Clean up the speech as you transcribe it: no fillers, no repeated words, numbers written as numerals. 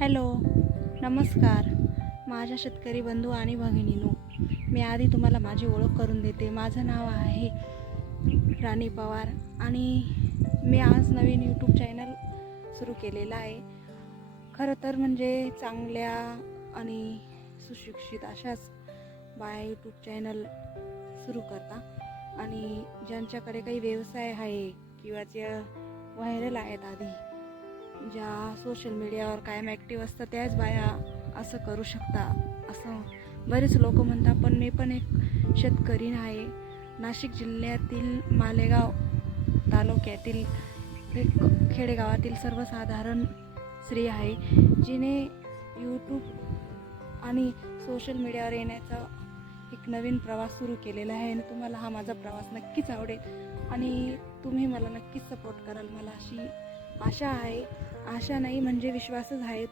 Hello, नमस्कार माझ्या शेतकरी बंधू आणि भगिनींनो. मी आधी तुम्हाला माझी ओळख करून देते. माझं नाव आहे राणी पवार आणि मी आज नवीन यूट्यूब चॅनल सुरू केलेला आहे. खरं तर म्हणजे चांगल्या आणि सुशिक्षित अशाच बाया यूट्यूब चॅनल सुरू करता आणि ज्यांच्याकडे काही व्यवसाय आहे किंवा ज्या व्हायरल आहेत, आधी ज्या सोशल मीडियावर कायम ॲक्टिव्ह असतात, त्याच बाया असं करू शकता असं बरेच लोक म्हणतात. पण मी पण एक शेतकरी आहे. नाशिक जिल्ह्यातील मालेगाव तालुक्यातील एक खेडेगावातील सर्वसाधारण स्त्री आहे, जिने यूट्यूब आणि सोशल मीडियावर येण्याचा एक नवीन प्रवास सुरू केलेला आहे. आणि तुम्हाला हा माझा प्रवास नक्कीच आवडेल आणि तुम्ही मला नक्कीच सपोर्ट कराल, मला अशी आशा आहे. आशा नाही म्हणजे विश्वासच आहे.